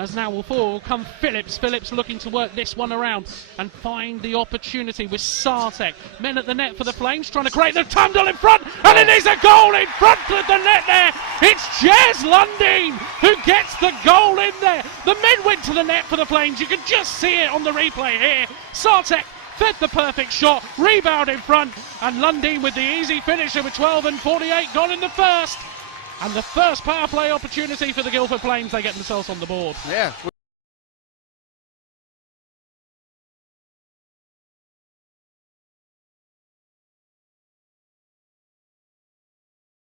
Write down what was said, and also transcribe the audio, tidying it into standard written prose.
as now will come Phillips. Phillips looking to work this one around and find the opportunity with Satek. Men at the net for the Flames, trying to create the tunnel in front, and it is a goal in front of the net there. It's Jez Lundin who gets the goal in there. The men went to the net for the Flames. You can just see it on the replay here. Satek fed the perfect shot, rebound in front, and Lundin with the easy finisher with 12 and 48 gone in the first. And the first power play opportunity for the Guildford Flames, they get themselves on the board. Yeah.